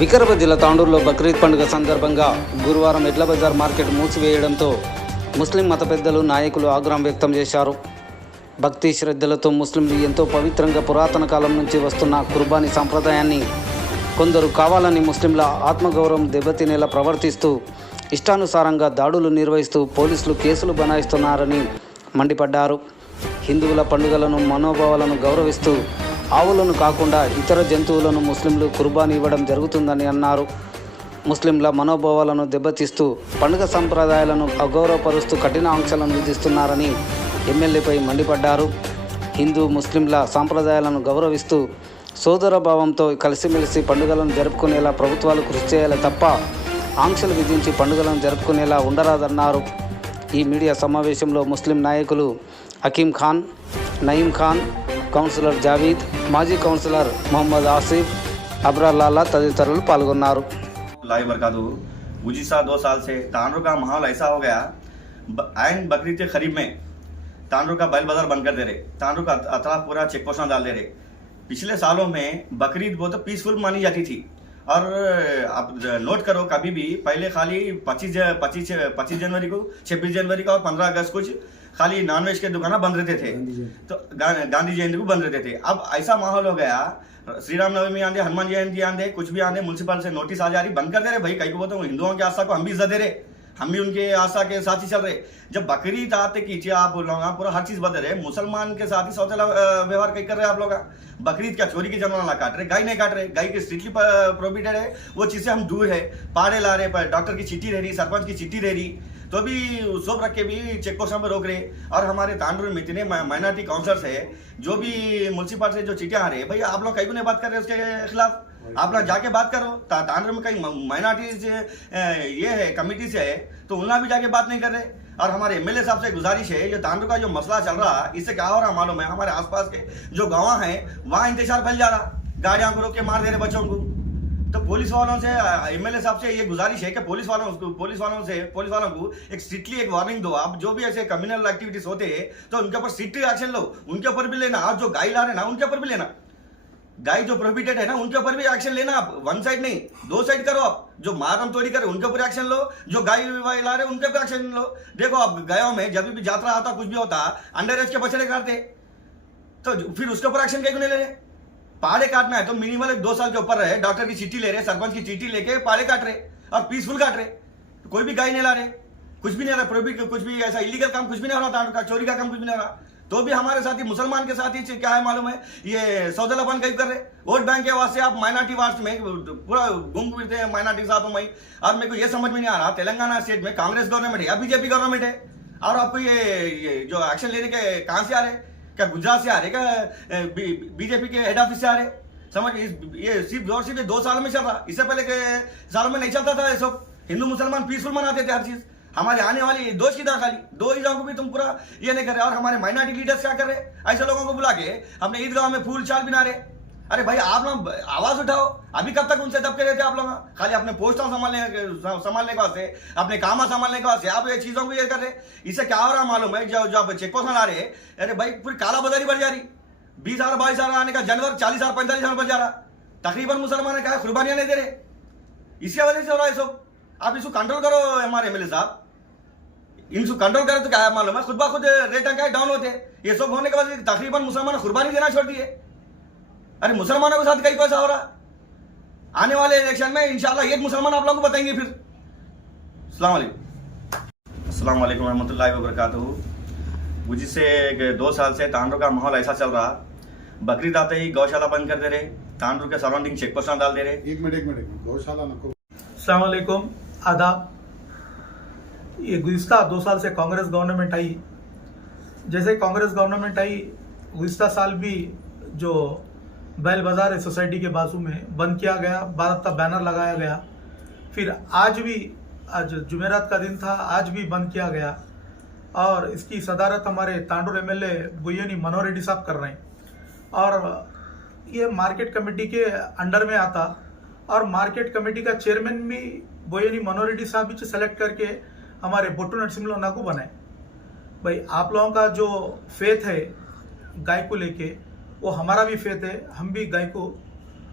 వికారాబాద్ జిల్లా తాండూరులో బక్రీద్ పండుగ సందర్భంగా గురువారం ఎడ్ల బజార్ మార్కెట్ మూసివేయడంతో ముస్లిం మత పెద్దలు నాయకులు ఆగ్రహం వ్యక్తం చేశారు. భక్తి శ్రద్ధలతో ముస్లింలు ఎంతో పవిత్రంగా పురాతన కాలం నుంచి వస్తున్న కుర్బానీ సంప్రదాయాన్ని కొందరు కావాలని ముస్లింల ఆత్మగౌరవం దెబ్బతినేలా ప్రవర్తిస్తూ ఇష్టానుసారంగా దాడులు నిర్వహిస్తూ పోలీసులు కేసులు బనాయిస్తున్నారని మండిపడ్డారు. హిందువుల పండుగలను మనోభావాలను గౌరవిస్తూ ఆవులను కాకుండా ఇతర జంతువులను ముస్లింలు కుర్బానీ ఇవ్వడం జరుగుతుందని అన్నారు. ముస్లింల మనోభావాలను దెబ్బతీస్తూ పండుగ సంప్రదాయాలను అగౌరవపరుస్తూ కఠిన ఆంక్షలను విధిస్తున్నారని ఎమ్మెల్యేపై మండిపడ్డారు. హిందూ ముస్లింల సాంప్రదాయాలను గౌరవిస్తూ సోదరభావంతో కలిసిమెలిసి పండుగలను జరుపుకునేలా ప్రభుత్వాలు కృషి చేయాలి తప్ప ఆంక్షలు విధించి పండుగలను జరుపుకునేలా ఉండరాదన్నారు. ఈ మీడియా సమావేశంలో ముస్లిం నాయకులు హకీం ఖాన్, నయీం ఖాన్, కౌన్సిలర్ జావీద్, మాజీ కౌన్సిలర్ మొహమ్మద్ ఆసిఫ్, అబ్రార్ लाला తదితరులు పాల్గొన్నారు. गुज़िश्ता 2 साल से तांडू का माहौल ऐसा हो गया, आयन बकरीद के करीब में तांडू का बैल बाजार बंद कर दे रहे, तांडू का अतराफ पूरा चेक पोस्टां डाल दे रहे। पिछले सालों में बकरीद बहुत पीसफुल मानी जाती थी और आप नोट करो कभी भी पहले खाली 25 जनवरी को, 26 जनवरी का और 15 अगस्त कुछ खाली नॉनवेज के दुकान बंद रहते थे, तो गांधी जयंती को बंद रहते थे। अब ऐसा माहौल हो गया, श्री राम नवमी आंदे, हनुमान जयंती आंदे, कुछ भी आंदे, म्युनिसिपल से नोटिस आ जा रही, बंद कर दे रहे। भाई कहीं को बोलते हिंदुओं की आस्था को हम भी इज्जत दे रहे, हम भी उनके आस्था के साथ ही चल रहे। जब बकरीद आते कीजिए आप लोग पूरा हर चीज बदल रहे, मुसलमान के साथ ही सौतेला व्यवहार कहीं कर रहे आप लोग। बकरीद क्या चोरी की जानवर ना काट रहे, गाय नहीं काट रहे, गाय की स्ट्रिक्टली प्रोहिबिटेड है, वो चीज से हम दूर है। पाड़े ला रहे, डॉक्टर की चिट्ठी रह रही, सरपंच की चिट्ठी रह रही, तो भी सोप रख के भी चेक पोस्ट पर रोक रहे। और हमारे तांडूर में इतने माइनॉरिटी काउंसलर्स है, जो भी म्युनिसिपल से जो चिट्ठियां आ रही है, भाई आप लोग कहीं को नहीं बात कर रहे उसके खिलाफ, आप लोग जाके बात करो। तांडूर में कहीं माइनॉरिटी ये है कमिटी से है, तो उनका भी जाके बात नहीं कर रहे। और हमारे एमएलए साहब से गुजारिश है, ये तांडूर का जो मसला चल रहा है, इससे क्या हो रहा मालूम है, हमारे आसपास के जो गाँव हैं वहाँ इंतजार फैल जा रहा, गाड़ियां को रोक के मार दे रहे बच्चों को। तो पुलिस वालों से, एमएलए साहब से ये गुजारिश है कि पुलिस वालों को एक स्ट्रिक्टली एक वार्निंग दो। आप जो भी ऐसे कम्युनल एक्टिविटीज होते हैं तो उनके ऊपर स्ट्रिक्ट एक्शन लो, उनके ऊपर भी लेना। आप जो गाय ला रहे ना उनके ऊपर भी लेना, गाय जो प्रोहिबिटेड है ना उनके ऊपर भी एक्शन लेना। आप वन साइड नहीं, 2 साइड करो। आप जो मारम तोड़ी करे उनके ऊपर एक्शन लो, जो गाय वाय ला रहे उनके ऊपर एक्शन लो। देखो आप गायों में जब भी यात्रा आता कुछ भी होता, अंडर एज के बछड़े काटते, तो फिर उसके ऊपर एक्शन क्यों नहीं ले रहे? पाड़े काटना है तो मिनिमम 2 साल के ऊपर रहे, डॉक्टर की चिट्ठी ले रहे, सरपंच की चिट्ठी लेके पाड़े काट रहे और पीसफुल काट रहे, तो कोई भी गाय नहीं ला रहे, कुछ भी नहीं आ रहा, प्रोहिबिट कुछ भी ऐसा इलीगल काम कुछ भी नहीं हो रहा था, चोरी का काम कुछ भी नहीं हो रहा। तो भी हमारे साथ ही मुसलमान के साथ ही क्या है मालूम है, ये सौदेलापन कहीं कर रहे। वोट बैंक के वास्ते आप माइनॉरिटी वास्ट में पूरा घूम फिरते हैं माइनॉरिटी साथ में। और मेरे को ये समझ में नहीं आ रहा, तेलंगाना स्टेट में कांग्रेस गवर्नमेंट है या बीजेपी गवर्नमेंट है, और आपको ये जो एक्शन लेने के कहां से आ रहे? क्या गुजरात से आ रहे, क्या बीजेपी के हेड ऑफिस से आ रहे? समझ, ये सिर्फ 2 साल में चल रहा, इससे पहले के सालों में नहीं चलता था ये सब। हिंदू मुसलमान पीसफुल मनाते थे हर चीज। हमारे आने वाली दोष की खाली 2 ईदों को भी तुम पूरा ये नहीं कर रहे। और हमारे माइनॉरिटी लीडर्स क्या कर रहे, ऐसे लोगों को बुला के अपने ईदगाह में फूल चाल बिना रहे। अरे भाई आप लोग आवाज उठाओ, अभी कब तक उनसे दबके रहते आप लोग? खाली अपने पोस्टर संभालने के वास्ते, अपने काम संभालने के वास्ते आप ये चीजों को ये कर रहे। इससे क्या हो रहा मालूम है, जो आप चेक पोस्ट ला रहे, अरे भाई पूरी काला बाजारी बढ़ जा रही। 20,000 22,000 आने का जानवर 40,000 45,000 बढ़ जा रहा। तकरीबन मुसलमान क्या कुर्बानियां नहीं दे रहे, इसी वजह से हो रहा है सब। आप इसको कंट्रोल करो हमारे एमएलए साहब, इनको कंट्रोल करें तो क्या है मालूम है, खुद ब खुद रेट क्या डाउन होते हैं। ये सब होने के बाद तकरीबन मुसलमान कुर्बानी देना छोड़ दिए। अरे मुसलमानों के साथ कई पैसा हो रहा। आने वाले इलेक्शन में इंशाल्लाह एक मुसलमान आप लोगों को बताएंगे फिर। अस्सलाम वालेकुम रहमतुल्लाहि व बरकातहू। गुज़िश्ते 2 साल से तांडूर का माहौल ऐसा चल रहा, बकरीद आते ही गौशाला बंद कर दे रहे, तांडूर के सराउंडिंग चेक पोस्ट डाल दे रहे। एक मिनट गौशाला नको। अस्सलाम वालेकुम, आदाब। ये गुज़िश्ता 2 साल से कांग्रेस गवर्नमेंट आई, जैसे कांग्रेस गवर्नमेंट आई गुज़िश्ता साल भी जो बैल बाजार है सोसाइटी के बाजू में बंद किया गया, भारत का बैनर लगाया गया। फिर आज भी, आज जुमेरात का दिन था, आज भी बंद किया गया और इसकी सदारत हमारे तांडूर एमएलए बुयनी मनोहर रेड्डी साहब कर रहे हैं। और ये मार्केट कमेटी के अंडर में आता और मार्केट कमेटी का चेयरमैन भी बुयनी मनोहर रेड्डी साहब ही सेलेक्ट करके हमारे बोट्टू नरसिम्हा को बनाए। भाई आप लोगों का जो फेथ है गाय को लेके, वो हमारा भी फेथ है, हम भी गाय को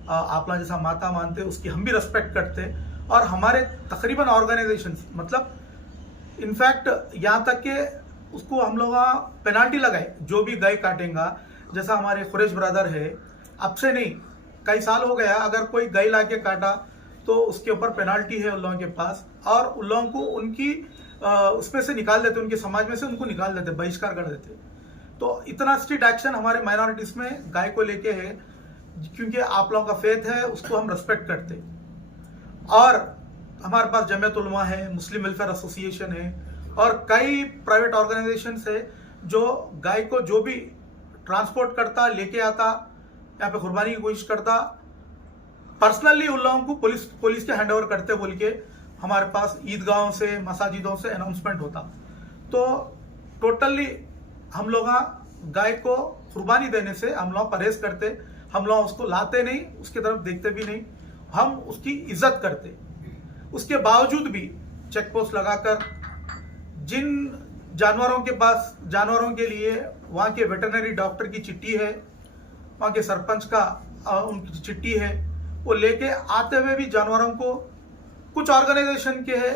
आप लोग जैसा माता मानते, उसकी हम भी रेस्पेक्ट करते। और हमारे तकरीबन ऑर्गेनाइजेशंस, मतलब इनफैक्ट यहाँ तक कि उसको हम लोग पेनाल्टी लगाए, जो भी गाय काटेगा, जैसा हमारे खुरेश ब्रदर है, अब से नहीं कई साल हो गया, अगर कोई गाय ला के काटा तो उसके ऊपर पेनाल्टी है उन लोगों के पास, और उन लोगों को उनकी उसमें से निकाल देते, उनके समाज में से उनको निकाल देते, बहिष्कार कर देते। तो इतना स्ट्रिक्ट एक्शन हमारे माइनॉरिटीज में गाय को लेके है, क्योंकि आप लोगों का फेथ है, उसको हम रेस्पेक्ट करते। और हमारे पास जमीयत उलमा है, मुस्लिम वेलफेयर एसोसिएशन है, और कई प्राइवेट ऑर्गेनाइजेशंस है जो गाय को जो भी ट्रांसपोर्ट करता, लेके आता, यहाँ पे कुर्बानी की कोशिश करता, पर्सनली उन लोगों को पुलिस के हैंड ओवर करते बोल के हमारे पास ईदगाहों से, मसाजिदों से अनाउंसमेंट होता। तो टोटली हम लोग गाय को कुर्बानी देने से हम लोग परहेज करते, हम लोग उसको लाते नहीं, उसकी तरफ देखते भी नहीं, हम उसकी इज्जत करते। उसके बावजूद भी चेक पोस्ट लगाकर जिन जानवरों के पास, जानवरों के लिए वहाँ के वेटरनरी डॉक्टर की चिट्ठी है, वहाँ के सरपंच का उनकी चिट्ठी है, वो लेके आते हुए भी जानवरों को कुछ ऑर्गेनाइजेशन के है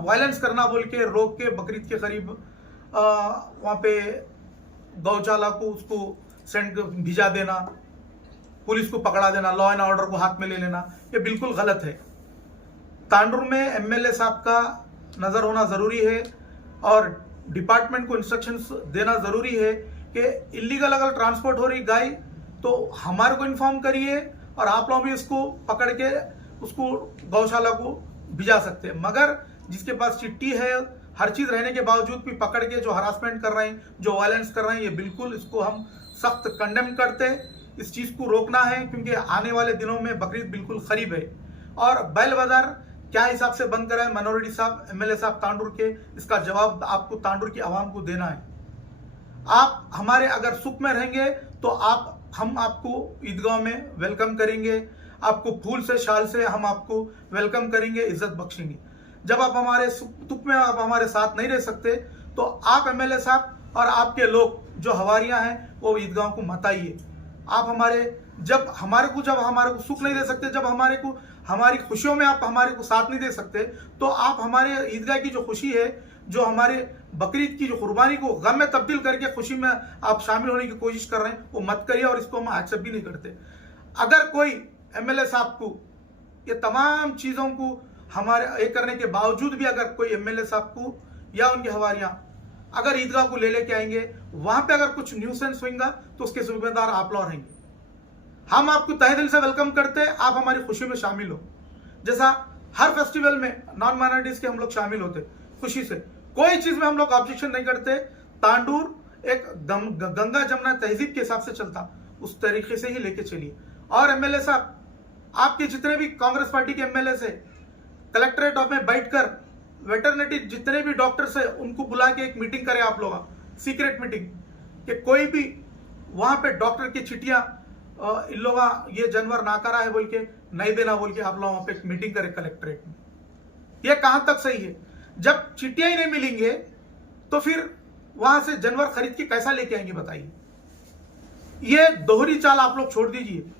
वायलेंस करना बोल के रोक के बकरीद के करीब वहाँ पे गौशाला को उसको सेंड भिजा देना, पुलिस को पकड़ा देना, लॉ एंड ऑर्डर को हाथ में ले लेना, ये बिल्कुल गलत है। तांडुर में एमएलए साहब का नजर होना जरूरी है और डिपार्टमेंट को इंस्ट्रक्शंस देना जरूरी है कि इलीगल अगर ट्रांसपोर्ट हो रही गाय तो हमारे को इन्फॉर्म करिए और आप लोग भी इसको पकड़ के उसको गौशाला को भिजा सकते हैं। मगर जिसके पास चिट्ठी है, हर चीज रहने के बावजूद भी पकड़ के जो हरासमेंट कर रहे हैं, जो वायलेंस कर रहे हैं, ये बिल्कुल इसको हम सख्त कंडेम करते हैं। इस चीज को रोकना है क्योंकि आने वाले दिनों में बकरीद बिल्कुल करीब है। और बैल बाजार क्या हिसाब से बंद कराए मनोहरी साहब, एमएलए साहब तांडुर के, इसका जवाब आपको तांडुर की आवाम को देना है। आप हमारे अगर सुख में रहेंगे तो हम आपको ईदगाह में वेलकम करेंगे, आपको फूल से, शाल से हम आपको वेलकम करेंगे, इज्जत बख्शेंगे। जब आप हमारे सुख में आप हमारे साथ नहीं रह सकते तो आप एमएलए साहब और आपके लोग जो हवारियां हैं वो ईदगाह को मत आइए। आप जब हमारे को सुख नहीं दे सकते, जब हमारी खुशियों में आप हमारे को साथ नहीं दे सकते, तो आप हमारे ईदगाह की जो खुशी है, जो हमारे बकरीद की जो कुर्बानी को गम में तब्दील करके खुशी में आप शामिल होने की कोशिश कर रहे हैं, वो मत करिए और इसको हम एक्सेप्ट भी नहीं करते। अगर कोई एमएलए साहब को ये तमाम चीजों को हमारे ये करने के बावजूद भी अगर कोई एमएलए साहब को या उनके हवारियां अगर ईदगाह को ले लेके आएंगे, वहां पे अगर कुछ न्यूसेंस होगा तो उसके जिम्मेदार आप लोग रहेंगे। हम आपको तहे दिल से वेलकम करते हैं, आप हमारी खुशी में शामिल हो। जैसा हर फेस्टिवल में नॉन माइनॉरिटीज के हम लोग शामिल होते खुशी से, कोई चीज में हम लोग ऑब्जेक्शन नहीं करते। तांडुर एक गंगा जमुना तहजीब के हिसाब से चलता, उस तरीके से ही लेके चलिए। और एमएलए साहब, आपके जितने भी कांग्रेस पार्टी के एमएलए से कलेक्ट्रेट में बैठकर वेटरनरी जितने भी डॉक्टर्स है उनको बुला के एक मीटिंग करें आप लोग, सीक्रेट मीटिंग, कि कोई भी वहां पे डॉक्टर की चिट्ठियां इन लोग ये जानवर नाकारा है बोल के नहीं देना बोल के आप लोग वहां पे एक मीटिंग करें कलेक्ट्रेट में। ये कहां तक सही है? जब चिट्ठियां ही नहीं मिलेंगे तो फिर वहां से जानवर खरीद के कैसा लेके आएंगे बताइए। ये दोहरी चाल आप लोग छोड़ दीजिए।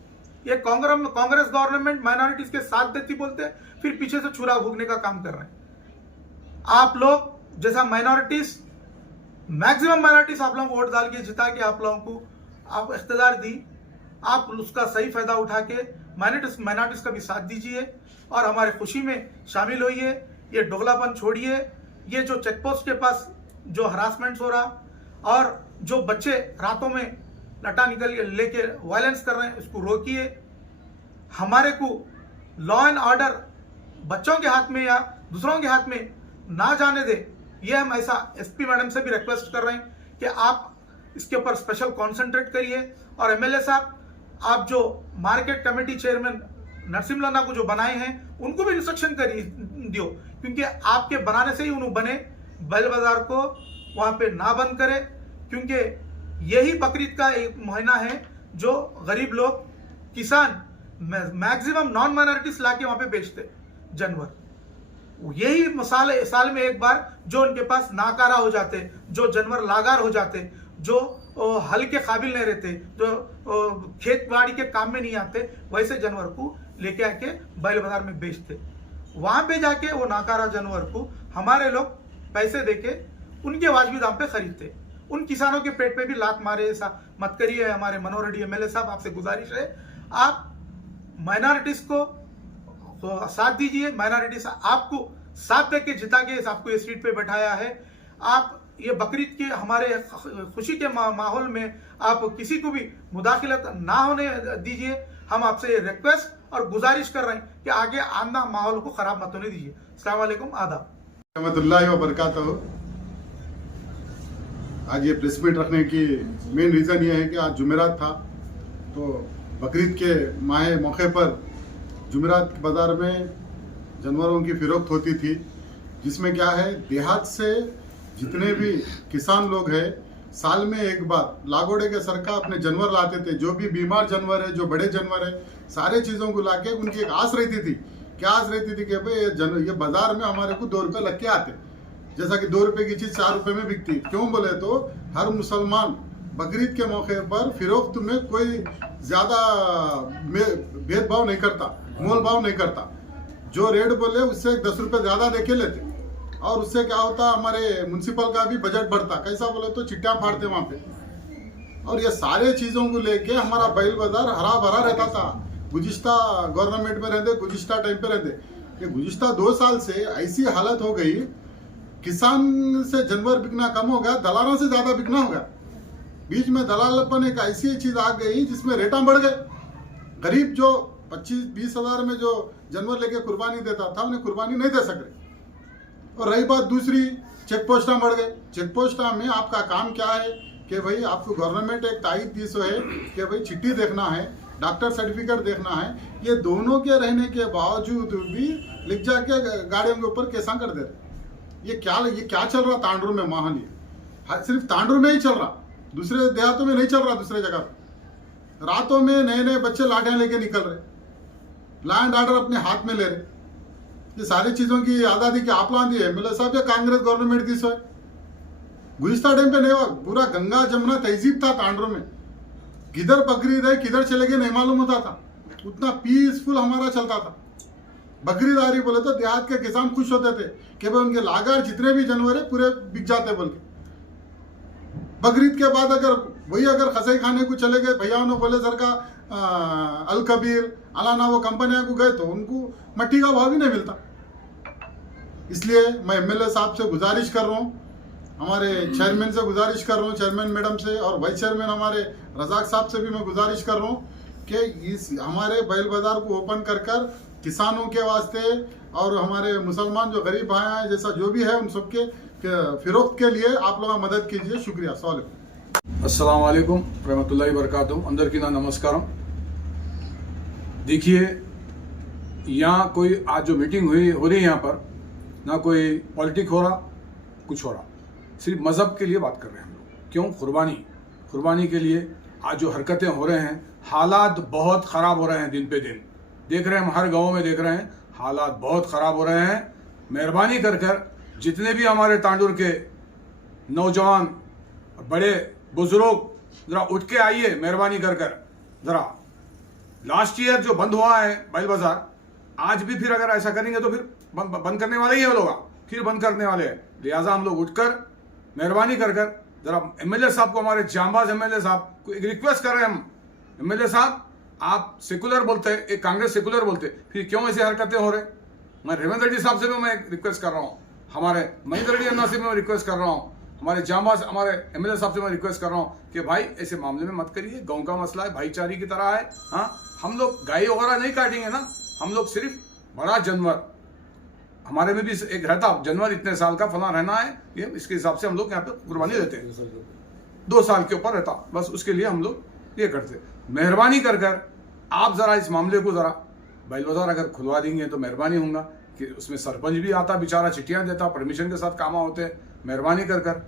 ये कांग्रेस गवर्नमेंट माइनॉरिटीज के साथ देती बोलते हैं, फिर पीछे से छुरा भोगने का काम कर रहे हैं। आप लोग जैसा माइनॉरिटीज, मैक्सिमम माइनॉरिटीज आप लोगों को वोट डाल के जिता के आप लोगों को आप इख्तियार दी, आप उसका सही फायदा उठा के माइनॉरिटीज का भी साथ दीजिए और हमारे खुशी में शामिल होइए। ये दोगलापन छोड़िए। ये जो चेकपोस्ट के पास जो हरासमेंट हो रहा और जो बच्चे रातों में लटा निकल लेके वायलेंस कर रहे हैं, उसको रोकिए। हमारे को लॉ एंड ऑर्डर बच्चों के हाथ में या दूसरों के हाथ में ना जाने दे, ये हम ऐसा एसपी मैडम से भी रिक्वेस्ट कर रहे हैं कि आप इसके ऊपर स्पेशल कॉन्सेंट्रेट करिए। और एमएलए साहब, आप जो मार्केट कमेटी चेयरमैन नरसिम लाना को जो बनाए हैं उनको भी इंस्ट्रक्शन करिए दियो, क्योंकि आपके बनाने से ही उन्होंने बने बैल बाजार को वहां पे ना बंद करे, क्योंकि यही बकरीद का एक महीना है जो गरीब लोग, किसान, मैक्सिमम नॉन माइनॉरिटीज लाके वहां पे बेचते जानवर। यही साल में एक बार जो उनके पास नाकारा हो जाते, जो जानवर लागार हो जाते, जो हल के काबिल नहीं रहते, जो खेत बाड़ी के काम में नहीं आते, वैसे जानवर को लेके आके बैल बाजार में बेचते। वहां पे जाके वो नाकारा जानवर को हमारे लोग पैसे देके उनके वाजिबी दाम पे खरीदते। उन किसानों के पेट पे भी लात मारे ऐसा मत करिए। हमारे मनोहर रेड्डी एमएलए साहब, आपसे गुजारिश है, आप माइनॉरिटीज को साथ दीजिए। माइनॉरिटीज आपको साथ देके जिता के आपको ये सीट पे बैठाया है। आप ये बकरीद के हमारे खुशी के माहौल में आप किसी को भी मुदाखिलत ना होने दीजिए। हम आपसे रिक्वेस्ट और गुजारिश कर रहे हैं कि आगे आना माहौल को खराब मत होने दीजिए। अस्सलाम वालेकुम, आदाब, रहमतुल्लाहि व बरकातहू। आज ये प्रेस मीट रखने की मेन रीज़न ये है कि आज जुमेरात था, तो बकरीद के माह मौके पर जुमेरात बाज़ार में जानवरों की फ़रोख्त होती थी, जिसमें क्या है, देहात से जितने भी किसान लोग हैं साल में एक बार लागोड़े के सरका अपने जानवर लाते थे। जो भी बीमार जानवर है, जो बड़े जानवर है, सारे चीज़ों को लाके उनकी एक आस रहती थी। क्या आस रहती थी कि भाई ये बाज़ार में हमारे को 2 रुपये लग के आते, जैसा कि 2 रुपये की चीज़ 4 रुपये में बिकती। क्यों बोले तो हर मुसलमान बकरीद के मौके पर फ़रोख्त में कोई ज़्यादा भेदभाव नहीं करता, मोल भाव नहीं करता। जो रेट बोले उससे 10 रुपये ज़्यादा दे के लेते, और उससे क्या होता, हमारे म्यूनसिपल का भी बजट बढ़ता। कैसा बोले तो चिट्ठियाँ फाड़ते वहाँ पे, और ये सारे चीज़ों को लेके हमारा बैल बाज़ार हरा भरा रहता था। गुज़िश्ता गवर्नमेंट में रहते, गुज़िश्ता टाइम पे रहते, ये गुज़िश्ता 2 साल से ऐसी हालत हो गई, किसान से जानवर बिकना कम हो गया, दलालों से ज़्यादा बिकना हो गया। बीच में दलालपन एक ऐसी चीज़ आ गई जिसमें रेटा बढ़ गए। गरीब जो 25-20 हज़ार में जो जानवर लेके कुर्बानी देता था, उन्हें कुर्बानी नहीं दे सक रहे। और रही बात दूसरी, चेक पोस्टा बढ़ गए। चेक पोस्टा में आपका काम क्या है कि भाई आपको गवर्नमेंट एक तायद दी सो है कि भाई चिट्ठी देखना है, डॉक्टर सर्टिफिकेट देखना है। ये दोनों के रहने के बावजूद भी लिख जाके गाड़ियों के ऊपर केसा कर दे रहे। ये क्या चल रहा तांडूर में माहौल? ये सिर्फ तांडूर में ही चल रहा, दूसरे देहातों में नहीं चल रहा। दूसरे जगह रातों में नए नए बच्चे लाठियां लेके निकल रहे, लैंड ऑर्डर अपने हाथ में ले रहे। ये सारी चीज़ों की आज़ादी की आप दी है मिला साहब, या कांग्रेस गवर्नमेंट की सो है। गुज़िश्ता टाइम पे नहीं हुआ, पूरा गंगा जमुना तहजीब था तांडूर में। किधर बकरीद है, किधर चले गए नहीं मालूम होता था। उतना पीसफुल हमारा चलता था। बकरीद आ रही बोले तो देहात के किसान खुश होते थे कि भाई उनके लागार जितने भी जानवर है पूरे बिक जाते बोल के। बकरीद के बाद अगर खसाई खाने को चले गए, भैया ने बोले सर का अल कबीर अलाना वो कंपनियां को गए तो उनको मट्टी का भाव भी नहीं मिलता। इसलिए मैं एमएलए साहब से गुजारिश कर रहा हूँ, हमारे चेयरमैन से गुजारिश कर रहा हूँ, चेयरमैन मैडम से, और वाइस चेयरमैन हमारे रजाक साहब से भी मैं गुजारिश कर रहा हूँ कि इस हमारे बैल बाजार को ओपन कर किसानों के वास्ते और हमारे मुसलमान जो गरीब भाई हैं जैसा जो भी है उन सबके फ़रोख्त के लिए आप लोग मदद कीजिए। शुक्रिया। अस्सलाम वालेकुम रहमतुल्लाहि वबरकातुहू। अंदर की ना नमस्कारम। देखिए, यहाँ कोई आज जो मीटिंग हो रही है, यहाँ पर ना कोई पॉलिटिक हो रहा, कुछ हो रहा, सिर्फ मज़हब के लिए बात कर रहे हैं हम लोग। क्यों? कुर्बानी के लिए आज जो हरकतें हो रहे हैं, हालात बहुत ख़राब हो रहे हैं। दिन पे दिन देख रहे हैं, हम हर गाँव में देख रहे हैं, हालात बहुत ख़राब हो रहे हैं। मेहरबानी कर जितने भी हमारे तांडूर के नौजवान बड़े बुजुर्ग ज़रा उठ के आइए, मेहरबानी कर ज़रा। लास्ट ईयर जो बंद हुआ है बैल बाजार, आज भी फिर अगर ऐसा करेंगे तो फिर बंद करने वाले ही है लोग, फिर बंद करने वाले हैं। लिहाजा हम लोग उठकर मेहरबानी कर ज़रा एमएलए साहब को, हमारे जांबाज एमएलए साहब को एक रिक्वेस्ट कर रहे हैं हम, एमएलए साहब आप सेकुलर बोलते हैं, एक कांग्रेस सेकुलर बोलते, फिर क्यों ऐसे हरकतें हो रहे? मैं रेवंत रेड्डी साहब से भी मैं रिक्वेस्ट कर रहा हूँ, हमारे महेंद्र रेड्डी अन्ना से भी मैं रिक्वेस्ट कर रहा हूँ, हमारे जांबाज हमारे एमएलए साहब से मैं रिक्वेस्ट कर रहा हूँ कि भाई ऐसे मामले में मत करिए। गाँव का मसला है, भाईचारे की तरह है। हाँ, हम लोग गाय वगैरह नहीं काटेंगे ना, हम लोग सिर्फ बड़ा जानवर, हमारे में भी एक रहता जानवर इतने साल का फला रहना है, ये इसके हिसाब से हम लोग यहाँ पे कुर्बानी देते हैं। 2 साल के ऊपर रहता, बस उसके लिए हम लोग ये करते। मेहरबानी कर आप ज़रा इस मामले को ज़रा बैल बाजार अगर खुलवा देंगे तो मेहरबानी होगा कि उसमें सरपंच भी आता, बेचारा चिट्ठियाँ देता, परमिशन के साथ काम होते। मेहरबानी कर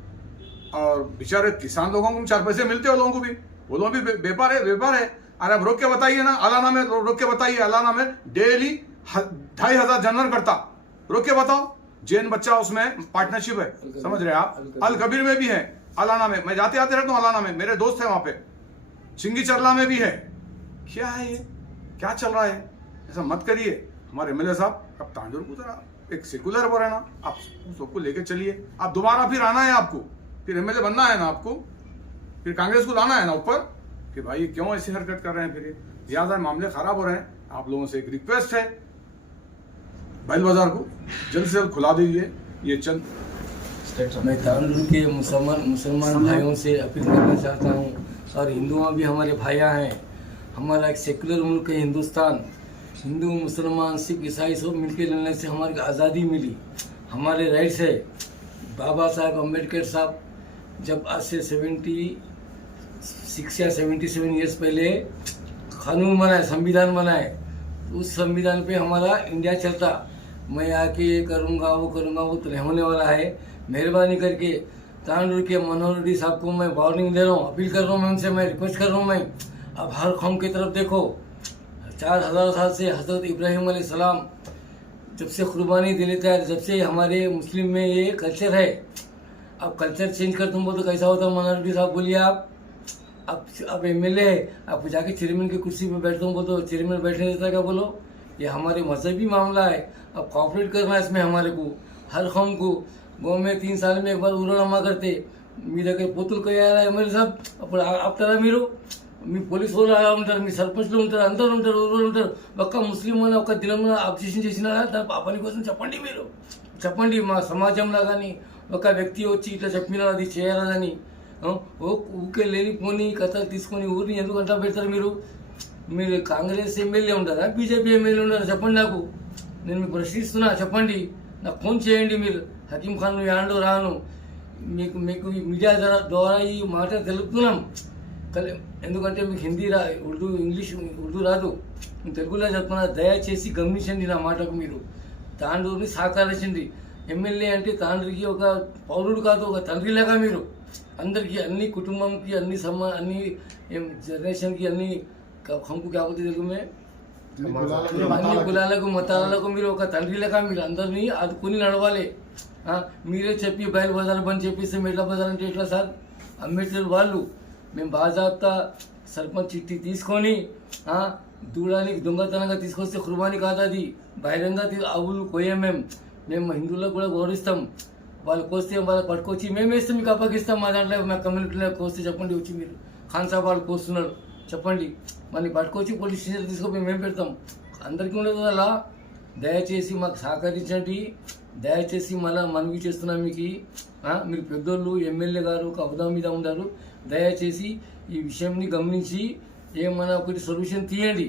और बेचारे किसान लोगों को 4 पैसे मिलते हैं, लोगों को भी, वो लोग भी व्यापार है। अरे अब रोक के बताइए ना, अलाना में रोक के बताइए, अलाना में डेली 2500 जानवर करता, रोक के बताओ। जैन बच्चा उसमें पार्टनरशिप है, समझ रहे हैं आप। अल कबीर में भी है, अलाना में, मैं जाते आते रहता हूँ अलाना में, मेरे दोस्त है वहां पे, सिंगी चरला में भी है। क्या है ये, क्या चल रहा है? ऐसा मत करिए। हमारे एमएलए साहब, अब तांडुर को जरा एक सेकुलर वो रहना, आप सबको लेके चलिए। आप दोबारा फिर आना है, आपको फिर एमएलए बनना है ना, आपको फिर कांग्रेस को लाना है ना ऊपर, कि भाई क्यों ऐसी हरकत कर रहे हैं? फिर ये ज्यादा मामले खराब हो रहे हैं। आप लोगों से एक रिक्वेस्ट है, बैल बाजार को जल्द से जल्द खुला दीजिए। ये चंद मैं तांडुर के मुसलमान भाइयों से अपील करना चाहता हूँ, और हिंदुओं भी हमारे भाइयाँ हैं। हमारा एक सेकुलर मुल्क है हिंदुस्तान, हिंदू मुसलमान सिख ईसाई सब मिलकर रहने से हमारी आज़ादी मिली, हमारे राइट्स है। बाबा साहब अम्बेडकर साहब जब आज से 76 या 77 ईयर्स पहले कानून बनाए, संविधान बनाए, उस संविधान पे हमारा इंडिया चलता। मैं आके ये करूँगा वो तो नहीं होने वाला है। मेहरबानी करके तांडुर के मनोहर रेड्डी साहब को मैं वार्निंग दे रहा हूँ, अपील कर रहा हूँ, मैं उनसे मैं रिक्वेस्ट कर रहा हूँ। मैं अब हर कौम की तरफ देखो, 4000 साल से हज़रत इब्राहिम अलैहिस्सलाम जब से कुर्बानी दे लेता है, जब से हमारे मुस्लिम में ये कल्चर है। अब कल्चर चेंज कर तुम बोलो तो कैसा होता? मनोहर रेड्डी साहब बोलिए। आप एमएलए है, आप जाके चेयरमैन की कुर्सी पे बैठते हो तो चेयरमैन बैठने देता क्या? बोलो, ये हमारे मजहबी मामला है। अब कॉपरेट करना है इसमें हमारे को, हर कौम को। गाँव में 3 साल में एक बार उरमा करते మీ దగ్గర పొత్తులు కొయ్యారా ఎమ్మెల్యే సాబ్? అప్పుడు ఆపుతారా మీరు? మీ పోలీసు వాళ్ళు అలా ఉంటారు, మీ సర్పంచ్లు ఉంటారు, అందరూ ఉంటారు, ఊరు ఉంటారు. ఒక్క ముస్లిం అని ఒక దినంలో అబ్జెక్షన్ చేసినారా? దాని పని కోసం చెప్పండి, మీరు చెప్పండి. మా సమాజంలో కానీ ఒక వ్యక్తి వచ్చి ఇట్లా చెప్పినా అది చేయరాదని ఊకే లేని పోని కథలు తీసుకొని ఊరిని ఎందుకు అంటా పెడతారు మీరు? మీరు కాంగ్రెస్ ఎమ్మెల్యే ఉంటారా, బీజేపీ ఎమ్మెల్యే ఉంటారా? చెప్పండి నాకు, నేను మీకు ప్రశ్నిస్తున్నా. చెప్పండి, నాకు ఫోన్ చేయండి మీరు. హకీం ఖాన్ యాండో రాను, మీకు మీడియా ద్వారా ఈ మాట తెలుపుతున్నాం. ఎందుకంటే మీకు హిందీ ఉర్దూ రాదు, తెలుగులో చెప్తున్నా. దయచేసి గమనించండి నా మాటకు. మీరు తాండూరుని సహకరించండి. ఎమ్మెల్యే అంటే తాండ్రికి ఒక పౌరుడు కాదు, ఒక తండ్రిలాగా మీరు అందరికీ, అన్ని కుటుంబంకి, అన్ని అన్ని జనరేషన్కి, అన్ని హంకు కాకపోతే తెలుగు మే అన్ని కులాలకు మతాలకు మీరు ఒక తండ్రిలాగా మీరు అందరినీ ఆదుకుని నడవాలి. మీరే చెప్పి బయలు బజార్ బంద్ చెప్పేస్తే మెట్ల బజార్ అంటే ఎట్లా సార్? అంబేద్కర్ వాళ్ళు మేము బాజాబ్తా సర్పంచ్ చిట్టి తీసుకొని దూడానికి దొంగతనంగా తీసుకొస్తే కుర్బానీ కాదు, అది బహిరంగ ఆవులు కోయం. మేము హిందువులకు కూడా గౌరవిస్తాం. వాళ్ళు కోస్తే వాళ్ళకి పట్టుకొచ్చి మేము వేస్తే మీకు అప్పగిస్తాం. మా దాంట్లో మా కమ్యూనిటీలో కోస్తే చెప్పండి, వచ్చి మీరు ఖాన్ సాబ్ వాళ్ళు కోస్తున్నారు చెప్పండి, మళ్ళీ పట్టుకొచ్చి పోలీస్ స్టేషన్ తీసుకొని మేము పెడతాం. అందరికీ ఉండదు అలా. దయచేసి మాకు సహకరించండి. దయచేసి మళ్ళీ మనవి చేస్తున్నాం మీకు, మీరు పెద్దోళ్ళు ఎమ్మెల్యే గారు ఒక హోదా మీద ఉన్నారు. దయచేసి ఈ విషయంని గమనించి ఏమన్నా ఒకటి సొల్యూషన్ తీయండి.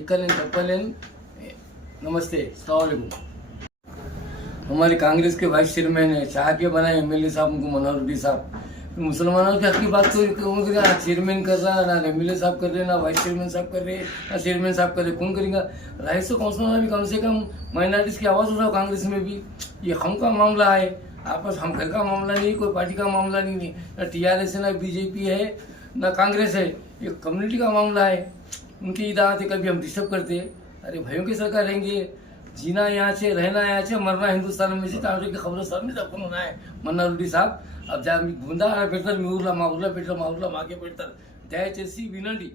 ఇక్కడ నేను చెప్పలేను. नमस्ते, अस्सलाम वालेकुम। हमारे कांग्रेस के वाइस चेयरमैन है, चाह के बनाए एमएलए साहब उनको मनोहर रेड्डी साहब। मुसलमानों की हक की बात तो ना चेयरमैन कर रहा, ना एमएलए साहब कर रहे, ना वाइस चेयरमैन साहब कर रहे, ना चेयरमैन साहब कर रहे। कौन करेगा? राइस तो काउंसिल में भी कम से कम माइनॉरिटीज की आवाज़ उठाओ। कांग्रेस में भी ये हम का मामला है, आपस हम घर का मामला नहीं, कोई पार्टी का मामला नहीं। ना टीआरएस है, ना बीजेपी है, ना कांग्रेस है। ये कम्युनिटी का मामला है। उनकी इदात है, कभी हम डिस्टर्ब करते। अरे भाइयों की सरकार रहेंगे, जीना यहाँ से, रहना यहाँ से, मरना हिंदुस्तान में से। तांडुर की खबरस्तान में तब होना है मनोहर रेड्डी साहब. अब जा गुंदा पेडतर मी ఊర్లో మా ఊర్లో పెట్టారు, మా ఊర్లో మాకే పెడతారు. దయచేసి వినండి.